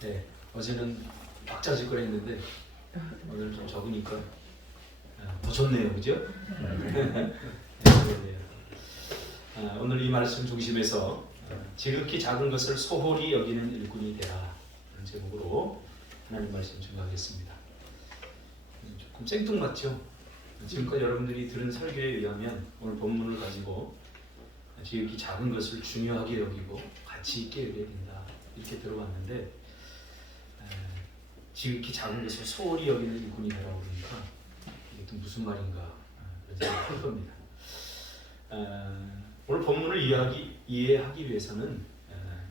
네, 어제는 박자질걸 했는데 오늘 좀 적으니까 더 좋네요, 그죠? 네, 오늘 이 말씀 중심에서 지극히 작은 것을 소홀히 여기는 일꾼이 되라 라는 제목으로 하나님 말씀 증거하겠습니다. 조금 생뚱맞죠? 지금껏 여러분들이 들은 설교에 의하면 오늘 본문을 가지고 지극히 작은 것을 중요하게 여기고 가치 있게 여겨야 된다 이렇게 들어왔는데, 지극히 작은 것을 소홀히 여기는 일꾼이 되라고 그러니까 이게 또 무슨 말인가 그런 생각을 할 겁니다. 오늘 본문을 이해하기 위해서는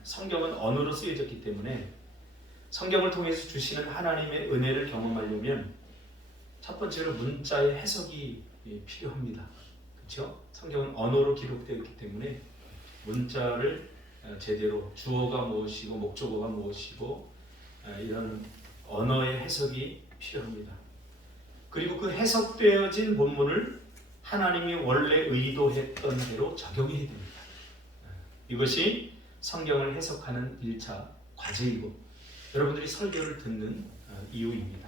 성경은 언어로 쓰여졌기 때문에 성경을 통해서 주시는 하나님의 은혜를 경험하려면 첫 번째로 문자의 해석이 필요합니다. 그렇죠? 성경은 언어로 기록되어 있기 때문에 문자를 제대로 주어가 무엇이고 목적어가 무엇이고 이런 언어의 해석이 필요합니다. 그리고 그 해석되어진 본문을 하나님이 원래 의도했던 대로 적용해야 됩니다. 이것이 성경을 해석하는 1차 과제이고 여러분들이 설교를 듣는 이유입니다.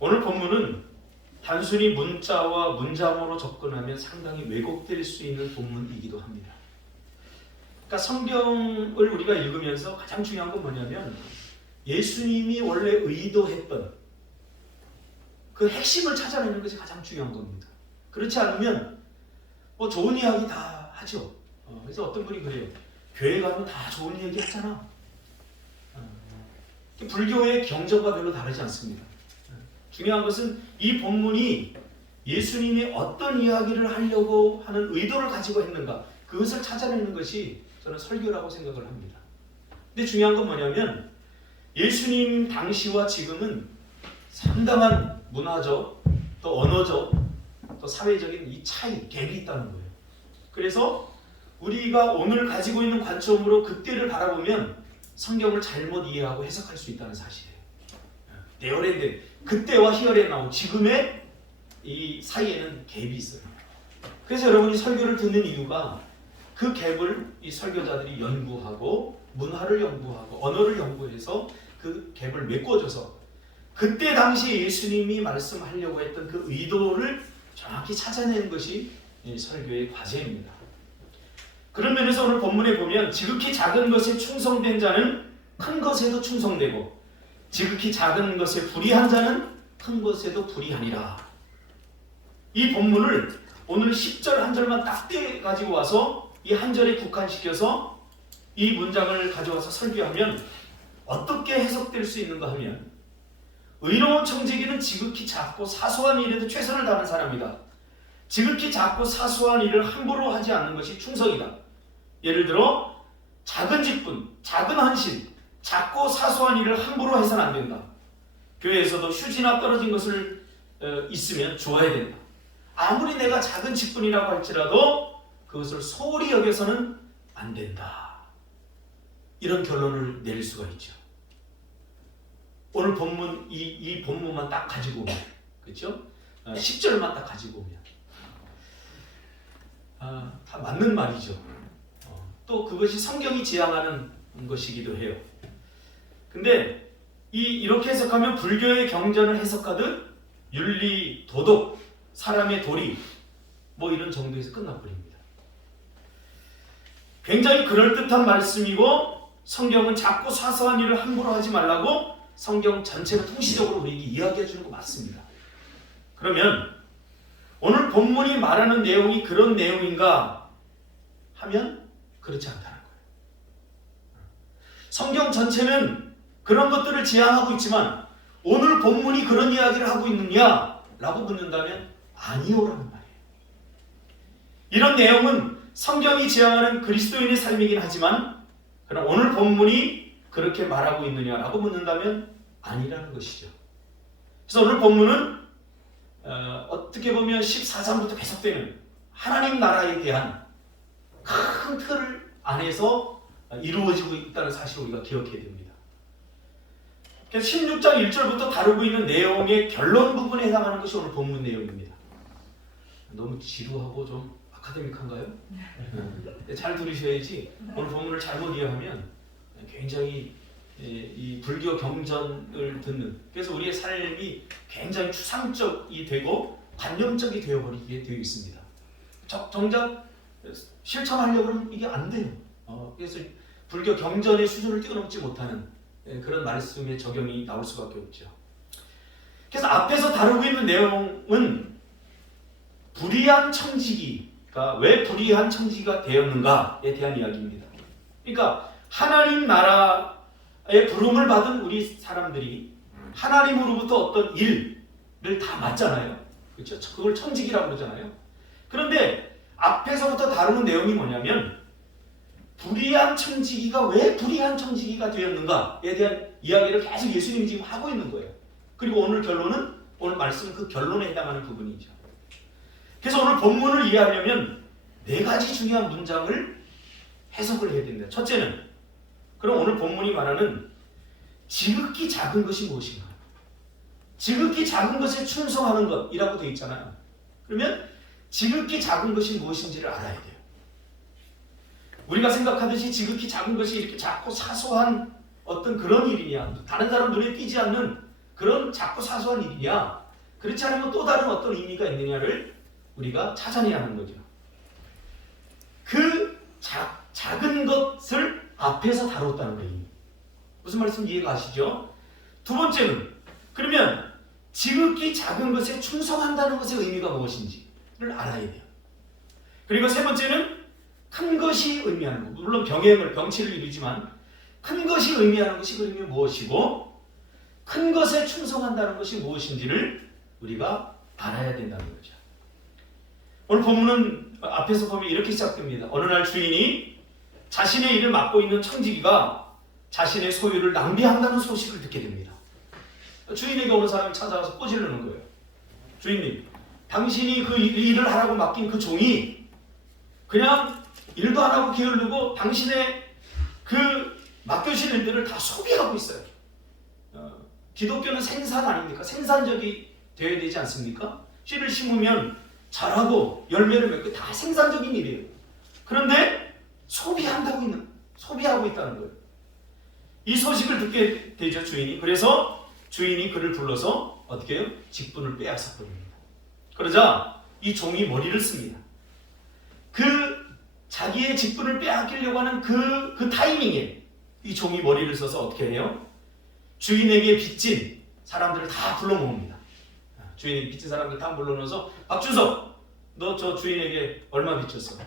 오늘 본문은 단순히 문자와 문장으로 접근하면 상당히 왜곡될 수 있는 본문이기도 합니다. 그러니까 성경을 우리가 읽으면서 가장 중요한 건 뭐냐면 예수님이 원래 의도했던 그 핵심을 찾아내는 것이 가장 중요한 겁니다. 그렇지 않으면 뭐 좋은 이야기 다 하죠. 그래서 어떤 분이 그래요. 교회 가면 다 좋은 이야기 하잖아. 불교의 경전과 별로 다르지 않습니다. 중요한 것은 이 본문이 예수님이 어떤 이야기를 하려고 하는 의도를 가지고 했는가, 그것을 찾아내는 것이 저는 설교라고 생각을 합니다. 근데 중요한 건 뭐냐면 예수님 당시와 지금은 상당한 문화적 또 언어적 또 사회적인 이 차이, 갭이 있다는 거예요. 그래서 우리가 오늘 가지고 있는 관점으로 그때를 바라보면 성경을 잘못 이해하고 해석할 수 있다는 사실이에요. 대열인데 그때와 희열에 나온 지금의 이 사이에는 갭이 있어요. 그래서 여러분이 설교를 듣는 이유가 그 갭을 이 설교자들이 연구하고 문화를 연구하고 언어를 연구해서 그 갭을 메꿔줘서 그때 당시 예수님이 말씀하려고 했던 그 의도를 정확히 찾아내는 것이 설교의 과제입니다. 그런 면에서 오늘 본문에 보면 지극히 작은 것에 충성된 자는 큰 것에도 충성되고 지극히 작은 것에 불의한 자는 큰 것에도 불의하니라. 이 본문을 오늘 10절 한 절만 딱 떼가지고 와서 이 한 절에 국한시켜서 이 문장을 가져와서 설교하면 어떻게 해석될 수 있는가 하면 의로운 청지기는 지극히 작고 사소한 일에도 최선을 다하는 사람이다. 지극히 작고 사소한 일을 함부로 하지 않는 것이 충성이다. 예를 들어 작은 직분, 작은 헌신, 작고 사소한 일을 함부로 해서는 안 된다. 교회에서도 휴지나 떨어진 것을 있으면 주어야 된다. 아무리 내가 작은 직분이라고 할지라도 그것을 소홀히 여겨서는 안 된다. 이런 결론을 내릴 수가 있죠. 오늘 본문 이 본문만 딱 가지고 오면, 그렇죠? 10절만 딱 가지고 오면 다 맞는 말이죠. 또 그것이 성경이 지향하는 것이기도 해요. 근데 이렇게 해석하면 불교의 경전을 해석하듯 윤리, 도덕, 사람의 도리 뭐 이런 정도에서 끝나버립니다. 굉장히 그럴듯한 말씀이고 성경은 작고 사소한 일을 함부로 하지 말라고 성경 전체가 통시적으로 우리에게 이야기해 주는 거 맞습니다. 그러면 오늘 본문이 말하는 내용이 그런 내용인가 하면 그렇지 않다는 거예요. 성경 전체는 그런 것들을 지향하고 있지만 오늘 본문이 그런 이야기를 하고 있느냐라고 묻는다면 아니요라는 말이에요. 이런 내용은 성경이 지향하는 그리스도인의 삶이긴 하지만 그럼 오늘 본문이 그렇게 말하고 있느냐라고 묻는다면 아니라는 것이죠. 그래서 오늘 본문은 어떻게 보면 14장부터 계속되는 하나님 나라에 대한 큰 틀 안에서 이루어지고 있다는 사실을 우리가 기억해야 됩니다. 16장 1절부터 다루고 있는 내용의 결론 부분에 해당하는 것이 오늘 본문 내용입니다. 너무 지루하고 좀 아카데믹한가요? 잘 들으셔야지 오늘 본문을 잘못 이해하면 굉장히 이 불교 경전을 듣는, 그래서 우리의 삶이 굉장히 추상적이 되고 관념적이 되어버리게 되어 있습니다. 정작 실천하려고 하면 이게 안 돼요. 그래서 불교 경전의 수준을 뛰어넘지 못하는 그런 말씀의 적용이 나올 수밖에 없죠. 그래서 앞에서 다루고 있는 내용은 불의한 청지기가 왜 불의한 청지기가 되었는가에 대한 이야기입니다. 그러니까 하나님 나라의 부름을 받은 우리 사람들이 하나님으로부터 어떤 일을 다 맡잖아요. 그렇죠? 그걸 청지기라고 그러잖아요. 그런데 앞에서부터 다루는 내용이 뭐냐면 불의한 청지기가 왜 불의한 청지기가 되었는가에 대한 이야기를 계속 예수님이 지금 하고 있는 거예요. 그리고 오늘 결론은, 오늘 말씀은 그 결론에 해당하는 부분이죠. 그래서 오늘 본문을 이해하려면 4가지 중요한 문장을 해석을 해야 됩니다. 첫째는, 그럼 오늘 본문이 말하는 지극히 작은 것이 무엇인가? 지극히 작은 것에 충성하는 것이라고 되어 있잖아요. 그러면 지극히 작은 것이 무엇인지를 알아야 돼요. 우리가 생각하듯이 지극히 작은 것이 이렇게 작고 사소한 어떤 그런 일이냐, 다른 사람 눈에 띄지 않는 그런 작고 사소한 일이냐, 그렇지 않으면 또 다른 어떤 의미가 있느냐를 우리가 찾아내야 하는 거죠. 그 작은 것을 앞에서 다뤘다는 거예요. 무슨 말씀 이해가 가시죠? 두 번째는, 그러면 지극히 작은 것에 충성한다는 것의 의미가 무엇인지를 알아야 돼요. 그리고 세 번째는 큰 것이 의미하는 것, 물론 병치를 이루지만 큰 것이 의미하는 것이 그러면 무엇이고 큰 것에 충성한다는 것이 무엇인지를 우리가 알아야 된다는 거죠. 오늘 본문은 앞에서 보면 이렇게 시작됩니다. 어느 날 주인이 자신의 일을 맡고 있는 청지기가 자신의 소유를 낭비한다는 소식을 듣게 됩니다. 주인에게 오는 사람이 찾아와서 꼬지르는 거예요. 주인님, 당신이 그 일을 하라고 맡긴 그 종이 그냥 일도 안 하고 게으르고 당신의 그 맡겨주신 일들을 다 소비하고 있어요. 기독교는 생산 아닙니까? 생산적이 되어야 되지 않습니까? 씨를 심으면 자라고 열매를 맺고 다 생산적인 일이에요. 그런데 소비하고 있다는 거예요. 이 소식을 듣게 되죠, 주인이. 그래서 주인이 그를 불러서 어떻게 해요? 직분을 빼앗아 버립니다. 그러자 이 종이 머리를 씁니다. 그 자기의 직분을 빼앗기려고 하는 그 타이밍에 이 종이 머리를 써서 어떻게 해요? 주인에게 빚진 사람들을 다 불러 모읍니다. 주인에게 빚진 사람들 다 불러넣어서 박준석, 너 저 주인에게 얼마 빚졌어?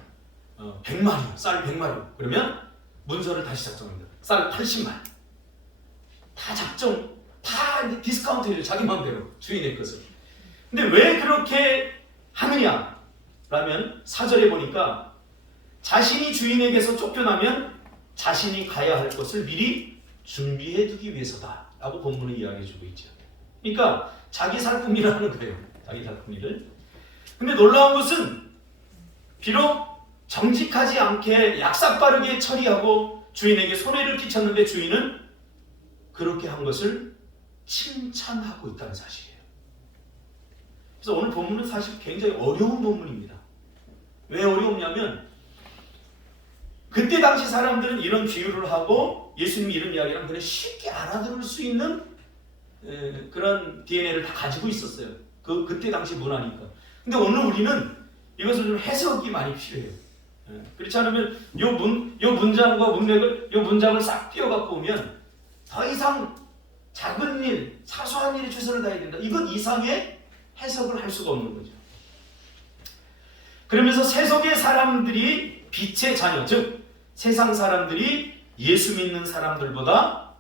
100마리, 쌀 100마리. 그러면 문서를 다시 작성합니다. 쌀 80마리. 다 디스카운트 해줘. 자기 마음대로 주인의 것을. 근데 왜 그렇게 하느냐? 라면 4절에 보니까 자신이 주인에게서 쫓겨나면 자신이 가야 할 것을 미리 준비해 두기 위해서다 라고 본문은 이야기해 주고 있죠. 그러니까 자기 살궁리를 하는 거예요. 자기 살궁리를. 근데 놀라운 것은 비록 정직하지 않게 약삭빠르게 처리하고 주인에게 손해를 끼쳤는데 주인은 그렇게 한 것을 칭찬하고 있다는 사실이에요. 그래서 오늘 본문은 사실 굉장히 어려운 본문입니다. 왜 어려우냐면 그때 당시 사람들은 이런 비유를 하고 예수님이 이런 이야기를 하면 그냥 쉽게 알아들을 수 있는 그런 DNA를 다 가지고 있었어요. 그때 당시 문화니까. 근데 오늘 우리는 이것을 좀 해석이 많이 필요해요. 그렇지 않으면 요 문장과 문맥을 요 문장을 싹 띄워갖고 오면 더 이상 작은 일, 사소한 일에 최선을 다해야 된다. 이건 이상의 해석을 할 수가 없는 거죠. 그러면서 세속의 사람들이 빛의 자녀, 즉 세상 사람들이 예수 믿는 사람들보다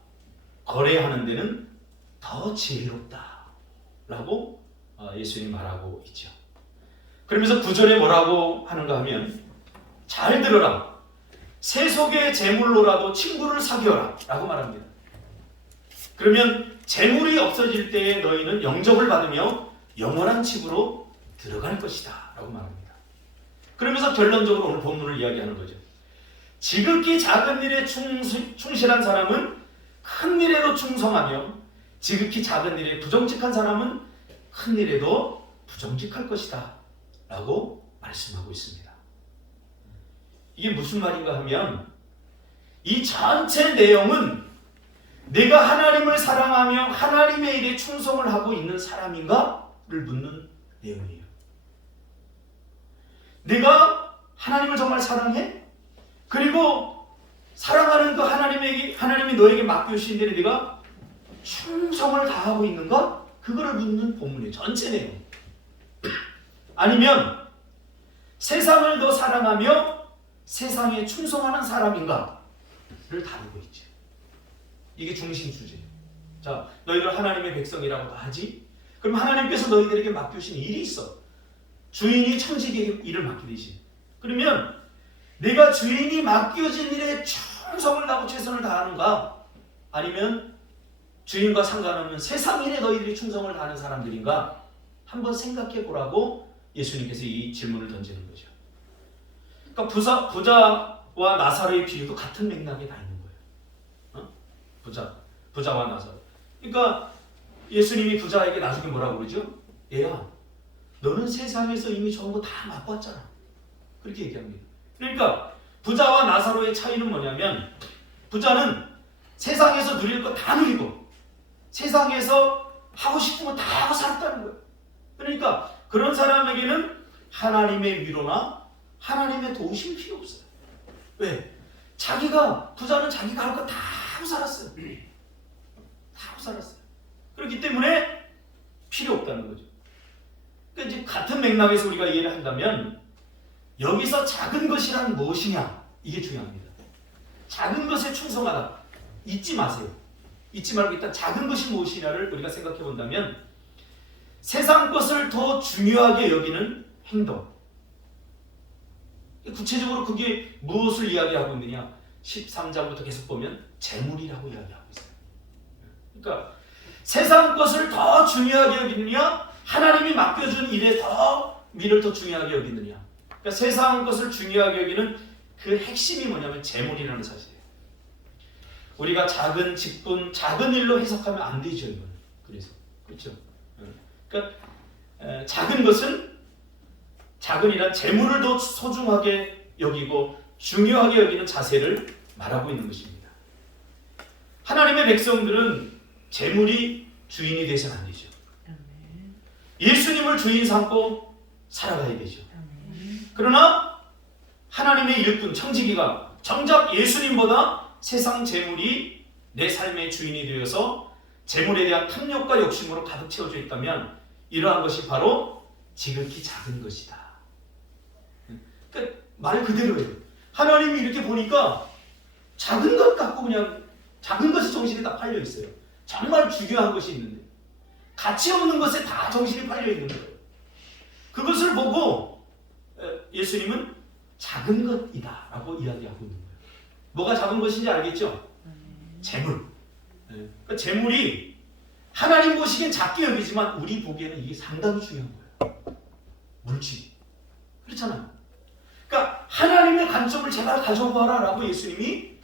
거래하는 데는 더 지혜롭다 라고 예수님이 말하고 있죠. 그러면서 9절에 뭐라고 하는가 하면 잘 들어라. 세속의 재물로라도 친구를 사귀어라 라고 말합니다. 그러면 재물이 없어질 때에 너희는 영접을 받으며 영원한 집으로 들어갈 것이다 라고 말합니다. 그러면서 결론적으로 오늘 본문을 이야기하는 거죠. 지극히 작은 일에 충실한 사람은 큰 일에도 충성하며 지극히 작은 일에 부정직한 사람은 큰 일에도 부정직할 것이다 라고 말씀하고 있습니다. 이게 무슨 말인가 하면 이 전체 내용은 내가 하나님을 사랑하며 하나님의 일에 충성을 하고 있는 사람인가를 묻는 내용이에요. 내가 하나님을 정말 사랑해? 그리고 사랑하는 그 하나님이 너에게 맡겨주신 일에 내가 충성을 다하고 있는가? 그거를 묻는 본문이에요. 전체 내용. 아니면 세상을 더 사랑하며 세상에 충성하는 사람인가를 다루고 있죠. 이게 중심 주제예요. 자, 너희들 하나님의 백성이라고도 하지? 그럼 하나님께서 너희들에게 맡겨주신 일이 있어. 주인이 청지기에게 일을 맡기듯이. 그러면 내가 주인이 맡겨진 일에 충성을 다하고 최선을 다하는가? 아니면 주인과 상관없는 세상 일에 너희들이 충성을 다하는 사람들인가? 한번 생각해 보라고 예수님께서 이 질문을 던지는 거죠. 그러니까 부자와 나사로의 비유도 같은 맥락에 다 있는 거예요. 부자와 나사로. 그러니까 예수님이 부자에게 나중에 뭐라고 그러죠? 얘야, 너는 세상에서 이미 좋은 거 다 맛봤잖아. 그렇게 얘기합니다. 그러니까 부자와 나사로의 차이는 뭐냐면, 부자는 세상에서 누릴 거 다 누리고 세상에서 하고 싶은 거 다 하고 살았다는 거예요. 그러니까 그런 사람에게는 하나님의 위로나 하나님의 도우심이 필요 없어요. 왜? 부자는 자기가 할 거 다 하고 살았어요. 다 하고 살았어요. 그렇기 때문에 필요 없다는 거죠. 그러니까 이제 같은 맥락에서 우리가 이해를 한다면, 여기서 작은 것이란 무엇이냐, 이게 중요합니다. 작은 것에 충성하다. 잊지 마세요. 잊지 말고 일단 작은 것이 무엇이냐를 우리가 생각해 본다면, 세상 것을 더 중요하게 여기는 행동. 구체적으로 그게 무엇을 이야기하고 있느냐? 13장부터 계속 보면 재물이라고 이야기하고 있어요. 그러니까 세상 것을 더 중요하게 여기느냐, 하나님이 맡겨준 일에 일을 더 중요하게 여기느냐. 그러니까 세상 것을 중요하게 여기는 그 핵심이 뭐냐면 재물이라는 사실이에요. 우리가 작은 직분, 작은 일로 해석하면 안 되죠, 이건. 그래서 그렇죠. 그러니까 작은 것은, 작은이란 재물을 더 소중하게 여기고 중요하게 여기는 자세를 말하고 있는 것입니다. 하나님의 백성들은 재물이 주인이 되서는 안 되죠. 예수님을 주인 삼고 살아가야 되죠. 그러나 하나님의 일꾼, 청지기가 정작 예수님보다 세상 재물이 내 삶의 주인이 되어서 재물에 대한 탐욕과 욕심으로 가득 채워져 있다면, 이러한 것이 바로 지극히 작은 것이다. 그러니까 말 그대로예요. 하나님이 이렇게 보니까 작은 것 갖고 그냥 작은 것이 정신이 다 팔려 있어요. 정말 중요한 것이 있는데 가치 없는 것에 다 정신이 팔려 있는 거예요. 그것을 보고 예수님은 작은 것이다 라고 이야기하고 있는 거예요. 뭐가 작은 것인지 알겠죠? 재물. 그러니까 재물이 하나님 보시기엔 작게 여기지만 우리 보기에는 이게 상당히 중요한 거예요. 물질. 그렇잖아요. 그러니까 하나님의 관점을 제발 가져봐라 라고 예수님이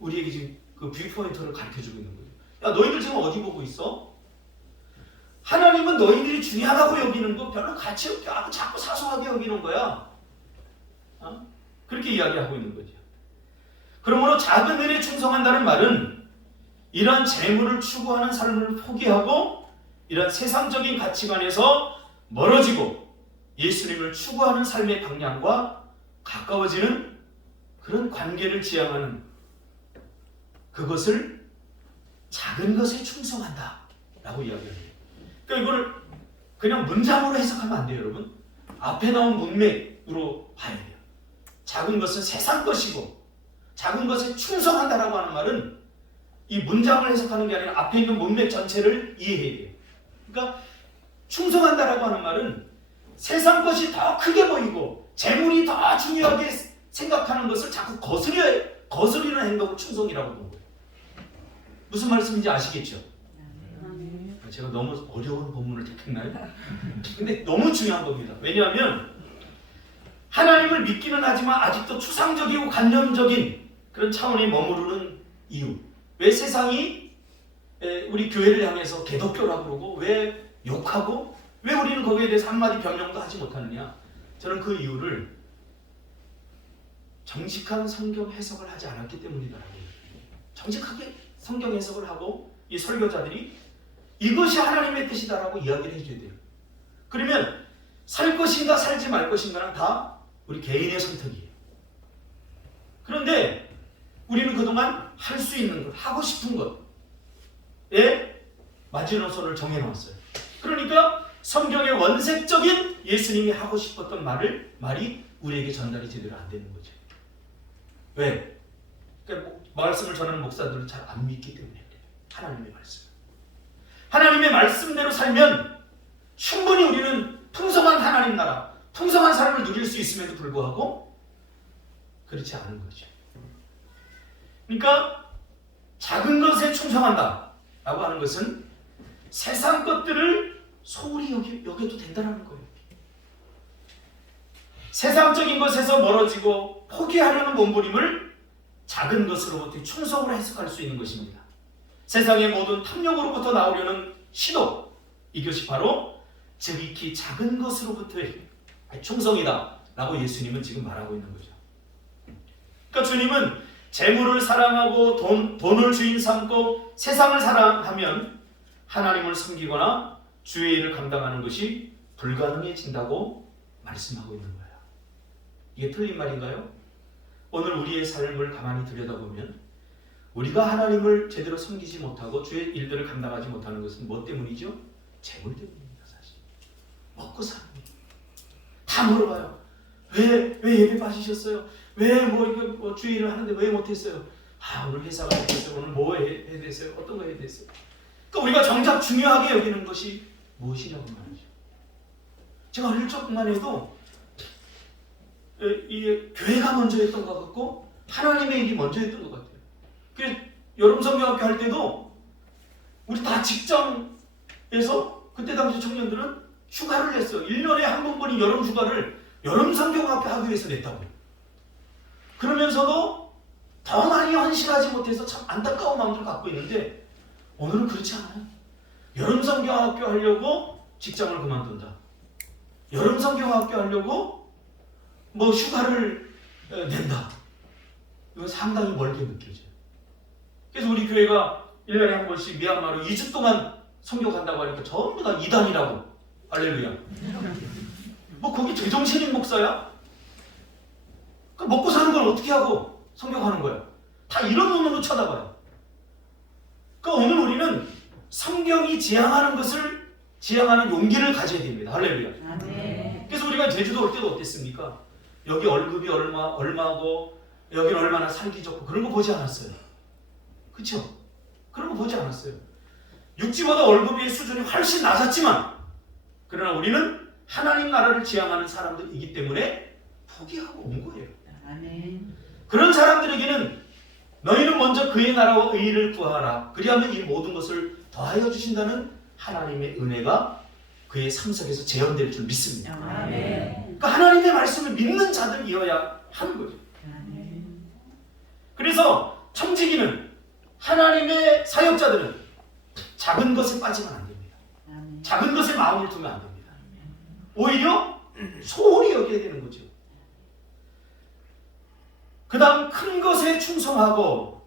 우리에게 지금 그 뷰포인트를 가르쳐주고 있는 거예요. 야, 너희들 지금 어디 보고 있어? 하나님은 너희들이 중요하다고 여기는 거 별로 가치 없게 하고 자꾸 사소하게 여기는 거야. 그렇게 이야기하고 있는 거죠. 그러므로 작은 일에 충성한다는 말은 이러한 재물을 추구하는 삶을 포기하고 이러한 세상적인 가치관에서 멀어지고 예수님을 추구하는 삶의 방향과 가까워지는 그런 관계를 지향하는, 그것을 작은 것에 충성한다 라고 이야기합니다. 그러니까 이걸 그냥 문장으로 해석하면 안 돼요, 여러분. 앞에 나온 문맥으로 봐야 돼요. 작은 것은 세상 것이고 작은 것에 충성한다라고 하는 말은 이 문장을 해석하는 게 아니라 앞에 있는 문맥 전체를 이해해야 돼요. 그러니까 충성한다라고 하는 말은 세상 것이 더 크게 보이고 재물이 더 중요하게 생각하는 것을 자꾸 거스리는 행동을 충성이라고 보는 거예요. 무슨 말씀인지 아시겠죠? 제가 너무 어려운 본문을 택했나요? 근데 너무 중요한 겁니다. 왜냐하면 하나님을 믿기는 하지만 아직도 추상적이고 관념적인 그런 차원에 머무르는 이유. 왜 세상이 우리 교회를 향해서 개독교라고 그러고 왜 욕하고 왜 우리는 거기에 대해서 한마디 변명도 하지 못하느냐. 저는 그 이유를 정직한 성경 해석을 하지 않았기 때문이더라고요. 정직하게 성경 해석을 하고 이 설교자들이 이것이 하나님의 뜻이다라고 이야기를 해줘야 돼요. 그러면 살 것인가 살지 말 것인가는 다 우리 개인의 선택이에요. 그런데 우리는 그동안 할 수 있는 것, 하고 싶은 것에 마지노선을 정해놓았어요. 그러니까 성경의 원색적인 예수님이 하고 싶었던 말이 우리에게 전달이 제대로 안 되는 거죠. 왜? 그러니까 말씀을 전하는 목사들은 잘 안 믿기 때문에 그래요. 하나님의 말씀. 하나님의 말씀대로 살면 충분히 우리는 풍성한 하나님 나라, 풍성한 삶을 누릴 수 있음에도 불구하고 그렇지 않은 거죠. 그러니까 작은 것에 충성한다 라고 하는 것은 세상 것들을 소홀히 여겨도 된다는 거예요. 세상적인 것에서 멀어지고 포기하려는 몸부림을 작은 것으로부터 충성으로 해석할 수 있는 것입니다. 세상의 모든 탐욕으로부터 나오려는 시도, 이것이 바로 지극히 작은 것으로부터의 충성이다 라고 예수님은 지금 말하고 있는 거죠. 그러니까 주님은 재물을 사랑하고 돈을 주인 삼고 세상을 사랑하면 하나님을 섬기거나 주의 일을 감당하는 것이 불가능해진다고 말씀하고 있는 거예요. 이게 틀린 말인가요? 오늘 우리의 삶을 가만히 들여다보면 우리가 하나님을 제대로 섬기지 못하고 주의 일들을 감당하지 못하는 것은 뭐 때문이죠? 재물 때문입니다. 사실 먹고 사는 거예요. 다 물어봐요. 왜 예배 빠지셨어요? 왜 주의 일을 하는데 왜 못했어요? 오늘 회사가 못했어요. 오늘 뭐 해야 됐어요? 어떤 거 해야 됐어요? 그러니까 우리가 정작 중요하게 여기는 것이 무엇이냐고 말이죠. 제가 어릴 적만 해도 이 교회가 먼저였던 것 같고 하나님의 일이 먼저였던 것 같아요. 그래서 여름 성경학교 할 때도 우리 다 직장에서 그때 당시 청년들은 휴가를 냈어요. 1년에 한 번뿐인 여름 휴가를 여름 성경학교 하기 위해서 냈다고. 그러면서도 더 많이 헌신하지 못해서 참 안타까운 마음을 갖고 있는데 오늘은 그렇지 않아요. 여름 성경학교 하려고 직장을 그만둔다. 여름 성경학교 하려고 휴가를 낸다. 이건 상당히 멀게 느껴져요. 그래서 우리 교회가 1년에 한 번씩 미얀마로 2주 동안 선교 간다고 하니까 전부 다 이단이라고. 할렐루야. 거기 제정신인 목사야? 먹고 사는 걸 어떻게 하고 선교 가는 거야? 다 이런 눈으로 쳐다봐요. 그러니까 오늘 우리는 성경이 지향하는 것을 지향하는 용기를 가져야 됩니다. 할렐루야. 그래서 우리가 제주도 올 때도 어땠습니까? 여기 월급이 얼마고 여기는 얼마나 살기 좋고 그런 거 보지 않았어요. 그렇죠? 그런 거 보지 않았어요. 육지보다 월급의 수준이 훨씬 낮았지만 그러나 우리는 하나님 나라를 지향하는 사람들이기 때문에 포기하고 온 거예요. 아멘. 그런 사람들에게는 너희는 먼저 그의 나라와 의를 구하라. 그리하면 이 모든 것을 더하여 주신다는 하나님의 은혜가 그의 삶 속에서 재현될 줄 믿습니다. 아멘. 그러니까 하나님의 말씀을 믿는 자들이어야 하는 거죠. 아멘. 그래서 청지기는 하나님의 사역자들은 작은 것에 빠지면 안 됩니다. 아멘. 작은 것에 마음을 두면 안 됩니다. 오히려 소홀히 여겨야 되는 거죠. 그 다음 큰 것에 충성하고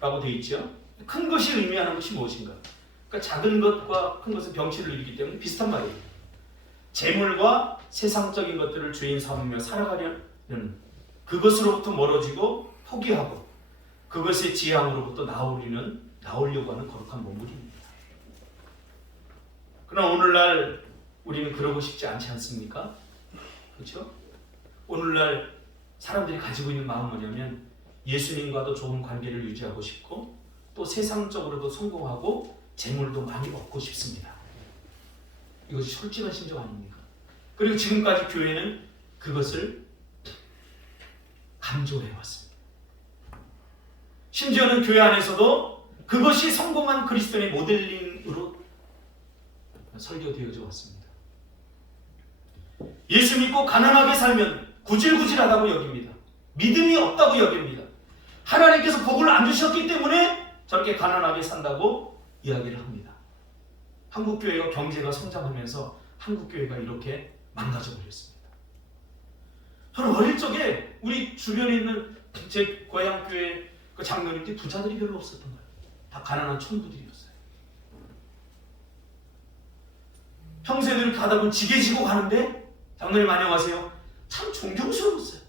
라고 되어 있죠. 큰 것이 의미하는 것이 무엇인가? 그러니까 작은 것과 큰 것은 병치를 이루기 때문에 비슷한 말이에요. 재물과 세상적인 것들을 주인 삼으며 살아가려는 그것으로부터 멀어지고 포기하고 그것의 지향으로부터 나오려고 하는 거룩한 몸부림입니다. 그러나 오늘날 우리는 그러고 싶지 않지 않습니까? 그렇죠? 오늘날 사람들이 가지고 있는 마음은 뭐냐면 예수님과도 좋은 관계를 유지하고 싶고 또 세상적으로도 성공하고 재물도 많이 얻고 싶습니다. 이것이 솔직한 심정 아닙니까? 그리고 지금까지 교회는 그것을 강조해왔습니다. 심지어는 교회 안에서도 그것이 성공한 그리스도인의 모델링으로 설교되어져 왔습니다. 예수 믿고 가난하게 살면 구질구질하다고 여깁니다. 믿음이 없다고 여깁니다. 하나님께서 복을 안 주셨기 때문에 저렇게 가난하게 산다고 이야기를 합니다. 한국교회가 경제가 성장하면서 한국교회가 이렇게 망가져 버렸습니다. 저는 어릴 적에 우리 주변에 있는 제 고향교회 그 장로님들이 부자들이 별로 없었던 거예요. 다 가난한 천부들이었어요. 평소에도 가다 보면 지게 지고 가는데 장로님 안녕하세요. 참 존경스러웠어요.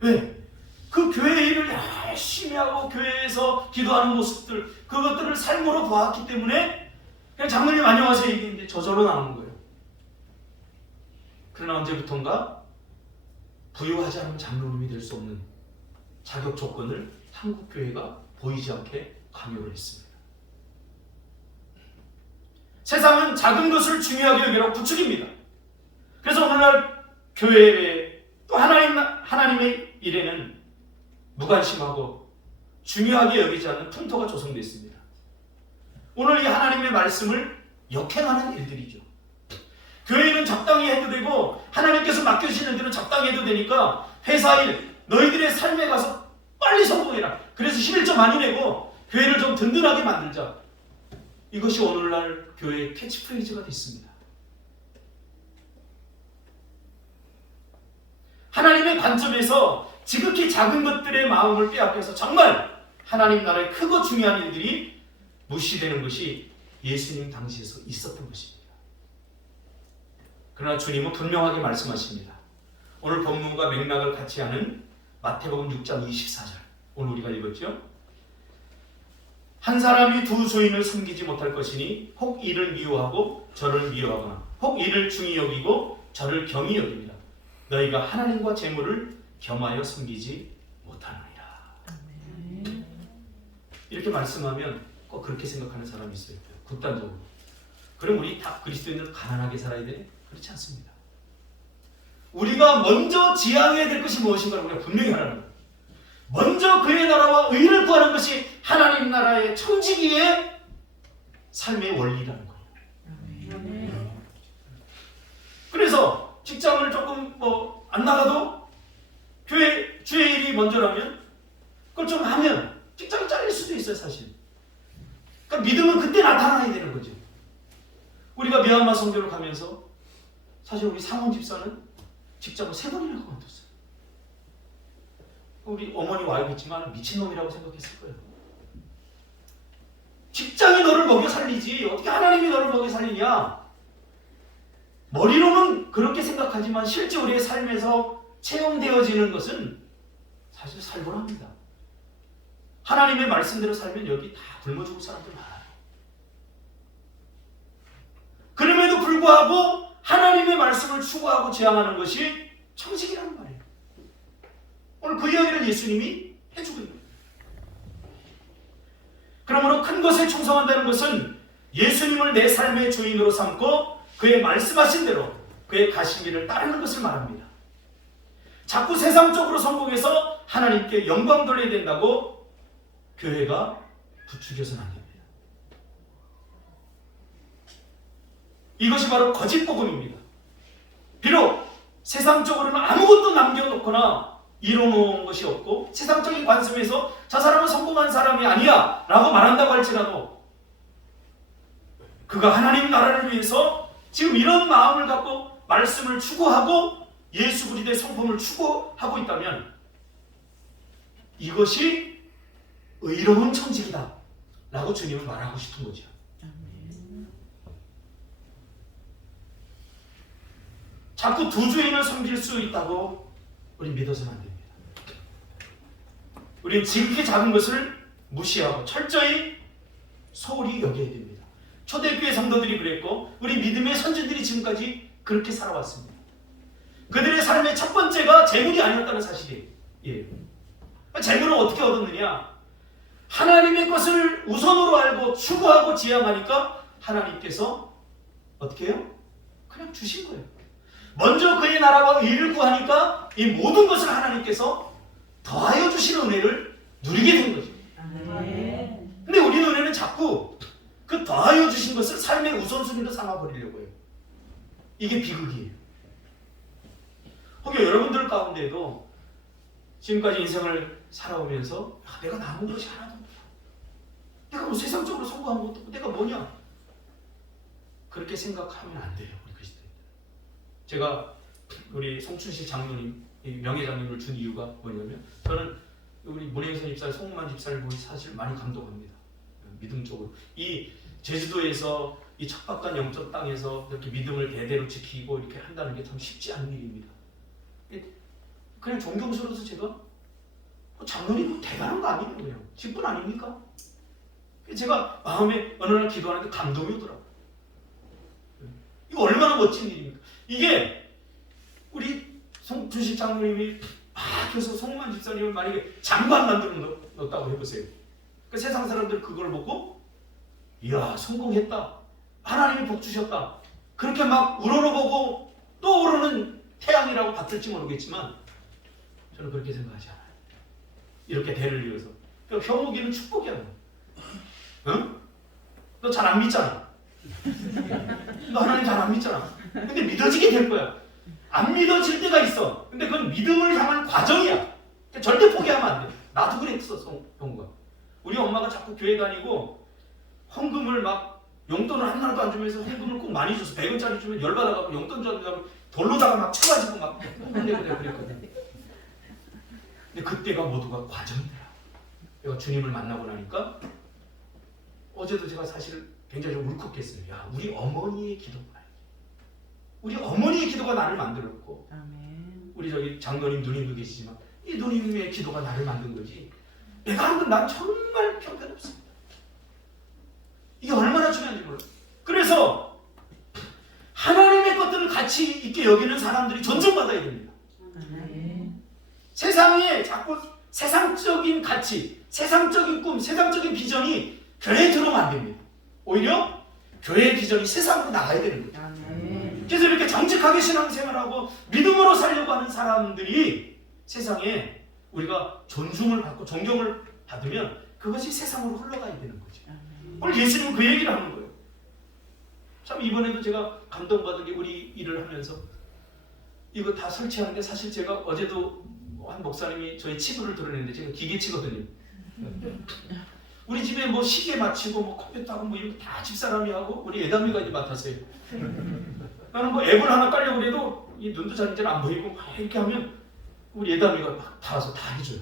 왜? 그 교회 일을 열심히 하고 교회에서 기도하는 모습들, 그것들을 삶으로 보았기 때문에 그냥 장로님 안녕하세요 얘기했는데 저절로 나오는 거예요. 그러나 언제부턴가 부유하지 않으면 장로님이 될 수 없는 자격 조건을 한국 교회가 보이지 않게 강요를 했습니다. 세상은 작은 것을 중요하게 여기라고 부추깁니다. 그래서 오늘날 교회에 또 하나님의 일에는 무관심하고 중요하게 여기지 않는 풍토가 조성되어 있습니다. 오늘 이 하나님의 말씀을 역행하는 일들이죠. 교회는 적당히 해도 되고 하나님께서 맡겨주시는 일들은 적당히 해도 되니까 회사 일, 너희들의 삶에 가서 빨리 성공해라. 그래서 11조 많이 내고 교회를 좀 든든하게 만들자. 이것이 오늘날 교회의 캐치프레이즈가 됐습니다. 하나님의 관점에서 지극히 작은 것들의 마음을 빼앗겨서 정말 하나님 나라의 크고 중요한 일들이 무시되는 것이 예수님 당시에서 있었던 것입니다. 그러나 주님은 분명하게 말씀하십니다. 오늘 본문과 맥락을 같이 하는 마태복음 6장 24절 오늘 우리가 읽었죠? 한 사람이 두 주인을 섬기지 못할 것이니 혹 이를 미워하고 저를 미워하거나 혹 이를 중히 여기고 저를 경히 여깁니다. 너희가 하나님과 재물을 겸하여 섬기지 못하느니라. 이렇게 말씀하면 꼭 그렇게 생각하는 사람이 있어요. 극단적으로. 그럼 우리 다 그리스도인들 가난하게 살아야 돼? 그렇지 않습니다. 우리가 먼저 지향해야 될 것이 무엇인가를 우리가 분명히 하라는 거예요. 먼저 그의 나라와 의를 구하는 것이 하나님 나라의 청지기의 삶의 원리라는 거예요. 그래서 직장을 조금 안 나가도 교회 주의 일이 먼저라면 그걸 좀 하면 직장이 잘릴 수도 있어요, 사실. 그러니까 믿음은 그때 나타나야 되는 거죠. 우리가 미얀마 선교를 가면서 사실 우리 상원 집사는 직장을 3번이나 그만뒀어요. 우리 어머니 와이프지만 미친놈이라고 생각했을 거예요. 직장이 너를 먹여 살리지 어떻게 하나님이 너를 먹여 살리냐. 머리로는 그렇게 생각하지만 실제 우리의 삶에서 체험되어지는 것은 사실 살벌합니다. 하나님의 말씀대로 살면 여기 다 굶어 죽을 사람들 많아요. 그럼에도 불구하고 하나님의 말씀을 추구하고 지향하는 것이 청직이라는 말이에요. 오늘 그 이야기를 예수님이 해주고 있는 거예요. 그러므로 큰 것에 충성한다는 것은 예수님을 내 삶의 주인으로 삼고 그의 말씀하신 대로 그의 가시미를 따르는 것을 말합니다. 자꾸 세상적으로 성공해서 하나님께 영광 돌려야 된다고 교회가 부추겨서는 안 됩니다. 이것이 바로 거짓 복음입니다. 비록 세상적으로는 아무것도 남겨놓거나 이뤄놓은 것이 없고 세상적인 관점에서 저 사람은 성공한 사람이 아니야 라고 말한다고 할지라도 그가 하나님 나라를 위해서 지금 이런 마음을 갖고 말씀을 추구하고 예수 그리스도의 성품을 추구하고 있다면 이것이 의로운 청직이다 라고 주님은 말하고 싶은 거죠. 자꾸 두 주인을 섬길 수 있다고 우린 믿어서는 안 됩니다. 우린 지극히 작은 것을 무시하고 철저히 소홀히 여겨야 됩니다. 초대교회 성도들이 그랬고 우리 믿음의 선진들이 지금까지 그렇게 살아왔습니다. 그들의 삶의 첫 번째가 재물이 아니었다는 사실이에요. 재물은 어떻게 얻었느냐? 하나님의 것을 우선으로 알고 추구하고 지향하니까 하나님께서 어떻게 해요? 그냥 주신 거예요. 먼저 그의 나라와 의를 구하니까 이 모든 것을 하나님께서 더하여 주시는 은혜를 누리게 된 거죠. 근데 우리 눈에는 자꾸 그 더하여 주신 것을 삶의 우선순위로 삼아버리려고 해요. 이게 비극이에요. 혹여 여러분들 가운데도 지금까지 인생을 살아오면서 내가 남은 것이 하나도 없어. 내가 뭐 세상적으로 성공한 것도 없고 내가 뭐냐? 그렇게 생각하면 안 돼요. 우리 그리스도인들. 제가 우리 송춘식 장로님, 명예 장로님을 준 이유가 뭐냐면 저는 우리 문혜선 집사, 송만 집사를 보면 사실 많이 감동합니다. 믿음적으로 이 제주도에서 이 척박한 영적 땅에서 이렇게 믿음을 대대로 지키고 이렇게 한다는 게 참 쉽지 않은 일입니다. 그냥 존경스러워서 제가 장로님 대단한 거 아니에요? 그냥 직분 아닙니까? 제가 마음에 어느 날 기도하는데 감동이 오더라고요. 이거 얼마나 멋진 일입니까? 이게 우리 송준식 장로님이 그래서 송만 집사님을 만약에 장관 만들어 넣었다고 해보세요. 그 세상 사람들 그걸 보고 이야 성공했다, 하나님이 복 주셨다, 그렇게 막 우러러보고 또 오르는 태양이라고 받을지 모르겠지만 저는 그렇게 생각하지 않아요. 이렇게 대를 이어서 그러니까 효목이는 축복이야. 응? 너 잘 안 믿잖아. 너 하나님 잘 안 믿잖아. 근데 믿어지게 될 거야. 안 믿어질 때가 있어. 근데 그건 믿음을 향한 과정이야. 절대 포기하면 안 돼. 나도 그랬어, 형과. 우리 엄마가 자꾸 교회 다니고 헌금을 막 용돈을 하나도 안 주면서 헌금을 꼭 많이 줘서 100원짜리 주면 열받아가지고 용돈 준다고 돌로다가 막 쳐가지고 막 혼내고 내가 그랬거든. 근데 그때가 모두가 과정이더라. 내가 주님을 만나고 나니까 어제도 제가 사실 굉장히 좀 울컥했어요. 야, 우리 어머니의 기도가, 우리 어머니의 기도가 나를 만들었고, 아멘. 우리 저기 장로님 누님도 계시지만 이 누님의 기도가 나를 만든 거지. 내가 한 건 난 정말 형편없습니다. 이게 얼마나 중요한지 몰라. 그래서 하나님의 것들을 가치 있게 여기는 사람들이 존중받아야 됩니다. 아멘. 세상에 자꾸 세상적인 가치, 세상적인 꿈, 세상적인 비전이 교회에 들어오면 안 됩니다. 오히려 교회의 비전이 세상으로 나가야 되는 거죠. 아멘. 그래서 이렇게 정직하게 신앙생활하고 믿음으로 살려고 하는 사람들이 세상에 우리가 존중을 받고 존경을 받으면 그것이 세상으로 흘러가야 되는 거죠. 아멘. 오늘 예수님은 그 얘기를 하는 거예요. 참 이번에도 제가 감동받은 게 우리 일을 하면서 이거 다 설치하는데 사실 제가 어제도 한 목사님이 저의 치부를 드러냈는데 제가 기계치거든요. 우리 집에 뭐 시계 맞추고 뭐 컴퓨터하고 뭐 이런 거 다 집사람이 하고 우리 애담이가 이제 맡아서 해요. 나는 뭐 앱을 하나 깔려고 그래도 이 눈도 잘 안 보이고 막 이렇게 하면 우리 애담이가 막 다 와서 다 해줘요.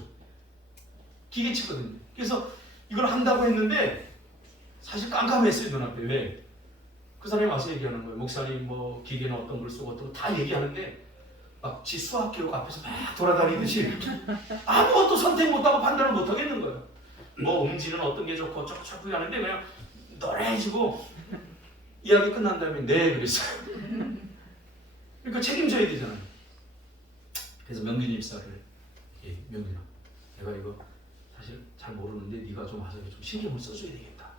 기계치거든요. 그래서 이걸 한다고 했는데 사실 깜깜했어요, 눈앞에. 왜? 그 사람이 와서 얘기하는 거예요. 목사님 뭐 기계는 어떤 걸 쓰고 어떤 거 다 얘기하는데 막 지 수학 기록 앞에서 막 돌아다니듯이 아무것도 선택 못하고 판단을 못하겠는 거예요. 뭐 음질은 어떤 게 좋고 어쩌고 하는데 그냥 노래해주고 이야기 끝난 다음에 네 그랬어요. 그러니까 책임져야 되잖아요. 그래서 명균 집사를 명균아 내가 이거 사실 잘 모르는데 네가 좀 와서 좀 신경을 써줘야 되겠다.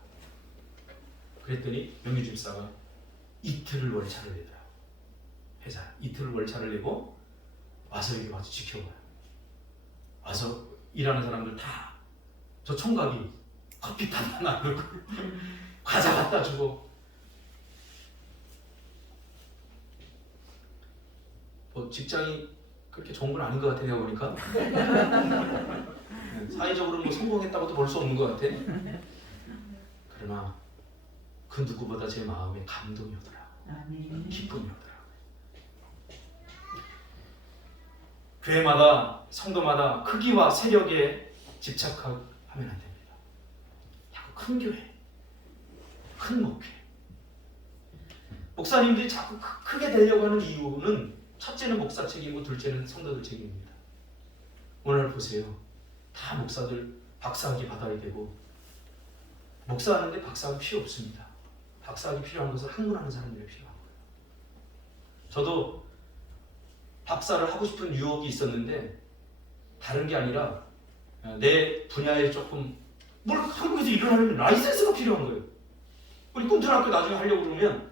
그랬더니 명균 집사가 이틀을 월차를 내더라고. 회사 이틀을 월차를 내고 와서 여기 와서 지켜봐요. 와서 일하는 사람들 다 저 총각이 커피 타다 놔두고 과자 갖다 주고 뭐 직장이 그렇게 좋은 건 아닌 것 같아 내가 보니까. 사회적으로 뭐 성공했다고도 볼 수 없는 것 같아. 그러나 그 누구보다 제 마음에 감동이 오더라고. 기쁨이 오더라고. 교회마다 성도마다 크기와 세력에 집착하면 안 됩니다. 자꾸 큰 교회, 큰 목회. 목사님들이 자꾸 크게 되려고 하는 이유는 첫째는 목사 책임이고 둘째는 성도들 책임입니다. 오늘 보세요. 다 목사들 박사학위 받아야 되고 목사하는데 박사학위 필요 없습니다. 박사학위 필요한 것은 학문하는 사람들이 필요한 거예요. 저도 박사를 하고 싶은 유혹이 있었는데 다른 게 아니라 내 분야에 조금 뭘 한국에서 일을 하려면 라이센스가 필요한 거예요. 우리 꿈틀학교 나중에 하려고 그러면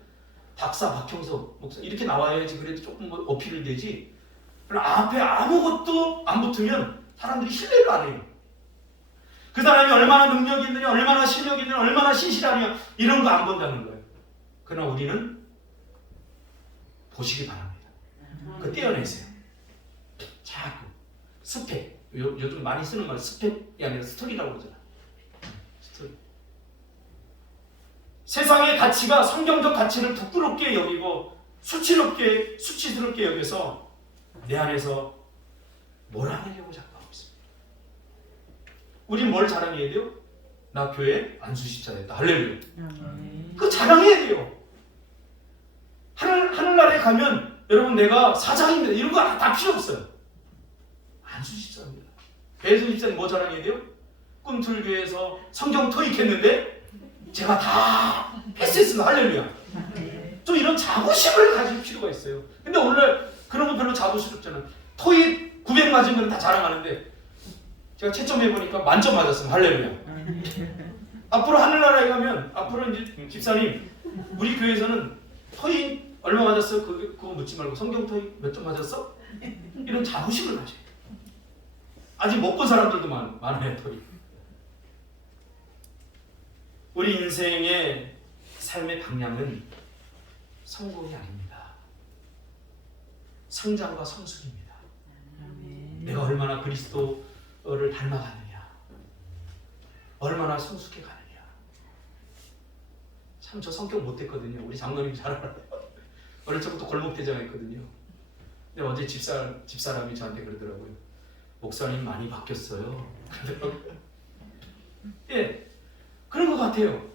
박사 박형석 목사 이렇게 나와야지 그래도 조금 뭐 어필이 되지. 앞에 아무것도 안 붙으면 사람들이 신뢰를 안 해요. 그 사람이 얼마나 능력이 있느냐, 얼마나 실력이 있느냐, 얼마나 신실하냐 이런 거 안 본다는 거예요. 그러나 우리는 보시기 바랍니다. 그 떼어내세요. 자꾸 스펙. 요즘 많이 쓰는 말 스펙이 아니라 스토리라고 그러잖아. 스토리. 세상의 가치가 성경적 가치를 부끄럽게 여기고 수치스럽게 여겨서 내 안에서 몰아내려고 자꾸 하고 있습니다. 우린 뭘 자랑해야 돼요? 나 교회 안수십자 됐다. 할렐루야. 그 자랑해야 돼요. 하늘나라에 가면 여러분 내가 사장입니다. 이런 거 다 필요 없어요. 안수십자입니다. 배혜선 집사님 뭐 자랑해야 돼요? 꿈틀교회에서 성경 토익했는데 제가 다 패스했습니다. 할렐루야. 좀 이런 자부심을 가질 필요가 있어요. 근데 오늘날 그런 거 별로 자부스럽잖아요. 토익 900 맞은 거는 다 자랑하는데 제가 채점 해보니까 만점 맞았습니다. 할렐루야. 앞으로 하늘나라에 가면 앞으로 이제 집사님 우리 교회에서는 토익 얼마 맞았어? 그거 묻지 말고 성경 토익 몇 점 맞았어? 이런 자부심을 가져요. 아직 못 본 사람들도 많아요. 토익. 우리 인생의 삶의 방향은 성공이 아닙니다. 성장과 성숙입니다. 내가 얼마나 그리스도를 닮아가느냐, 얼마나 성숙해 가느냐. 참 저 성격 못했거든요. 우리 장로님 잘 알아요. 어릴 적부터 골목대장했거든요. 근데 어제 집사람이 저한테 그러더라고요. 목사님 많이 바뀌었어요. 예, 그런 것 같아요.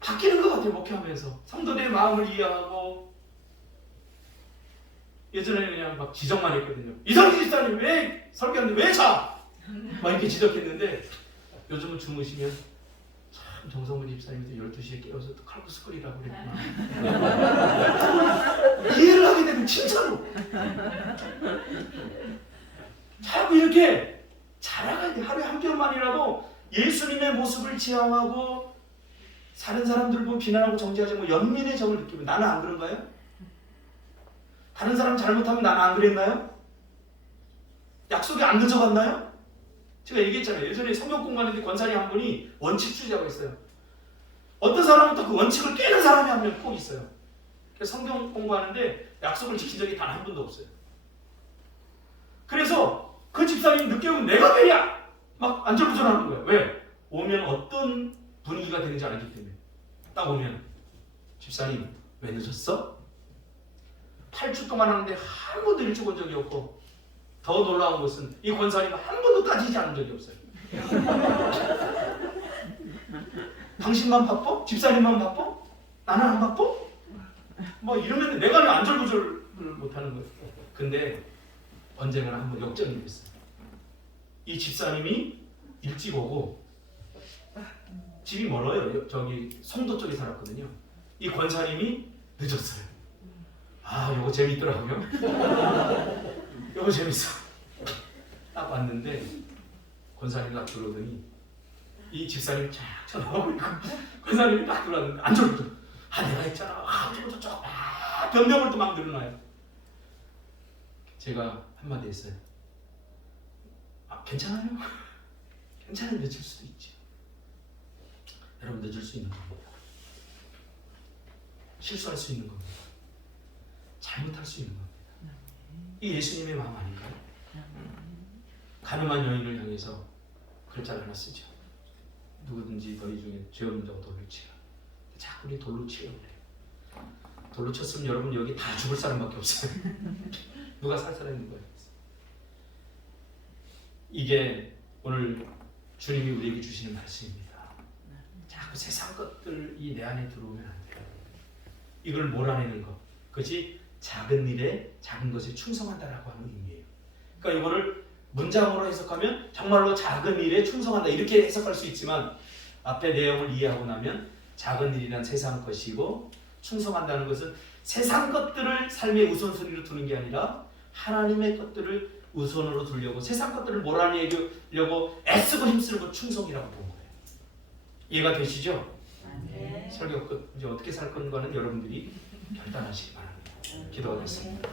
바뀌는 것 같아요. 목회하면서 성도들의 마음을 이해하고. 예전에는 그냥 막 지적만 했거든요. 이상기 집사님 왜 설교하는데 왜 자? 막 이렇게 지적했는데 요즘은 주무시면 참 정성문 집사님도 12시에 깨워서 또 칼국수거리라고 그랬구나. 이해를 하게 되면 진짜로. 자꾸 이렇게 자라가야 돼. 하루에 한 편만이라도 예수님의 모습을 지향하고 다른 사람들 보고 비난하고 정죄하지 뭐 연민의 정을 느끼고. 나는 안 그런가요? 다른 사람 잘못하면 나는 안 그랬나요? 약속이 안 늦어갔나요? 제가 얘기했잖아요. 예전에 성경 공부하는데 권사님 한 분이 원칙주의자가 있어요. 어떤 사람은 또 그 원칙을 깨는 사람이 한 명 꼭 있어요. 그래서 성경 공부하는데 약속을 지킨 적이 단 한 번도 없어요. 그래서 그 집사님 늦게 오면 내가 왜냐? 막 안절부절하는 거예요. 왜? 오면 어떤 분위기가 되는지 알기 때문에. 딱 오면 집사님 왜 늦었어? 8주 동안 하는데 한 번도 일찍 온 적이 없고, 더 놀라운 것은 이 권사님은 한 번도 따지지 않은 적이 없어요. 당신만 바빠? 집사님만 바빠? 나는 안 바빠? 뭐 이러면 내가 왜 안절부절을 못하는 거예요. 근데 언젠가는 한번 역전이 됐어요. 이 집사님이 일찍 오고, 집이 멀어요. 저기 송도 쪽에 살았거든요. 이 권사님이 늦었어요. 아, 요거 재밌더라고요. 요거 재밌어. 딱 왔는데 권사님이 딱 들어오더니 이 집사님이 쫙 쳐다보고 있고, 권사님이 딱 들어왔는데 안절부절. 아, 내가 했잖아. 저거 변명을 또 막 늘어나요. 제가 한마디 했어요. 아, 괜찮아요. 괜찮아요. 늦을 수도 있지. 여러분, 늦을 수 있는 겁니다. 실수할 수 있는 겁니다. 잘못할 수 있는 겁니다. 이 예수님의 마음 아닌가요? 가늠한 여인을 향해서 글자를 하나 쓰죠. 누구든지 너희 중에 죄 없는 자고 돌로 치라. 자꾸 우리 돌로 치려고 그래요. 돌로 쳤으면 여러분 여기 다 죽을 사람밖에 없어요. 누가 살 사람 있는 거예요. 이게 오늘 주님이 우리에게 주시는 말씀입니다. 자꾸 세상 것들이 내 안에 들어오면 안 돼요. 이걸 몰아내는 것, 그것이 작은 일에 작은 것에 충성한다라고 하는 의미예요. 그러니까 이거를 문장으로 해석하면 정말로 작은 일에 충성한다 이렇게 해석할 수 있지만, 앞에 내용을 이해하고 나면 작은 일이란 세상 것이고, 충성한다는 것은 세상 것들을 삶의 우선순위로 두는 게 아니라 하나님의 것들을 우선으로 두려고, 세상 것들을 몰아내려고 애쓰고 힘쓰는 것, 충성이라고 본 거예요. 이해가 되시죠? 네. 설교 끝 이제 어떻게 살 건가는 여러분들이 결단하시기 바랍니다. 기도하겠습니다.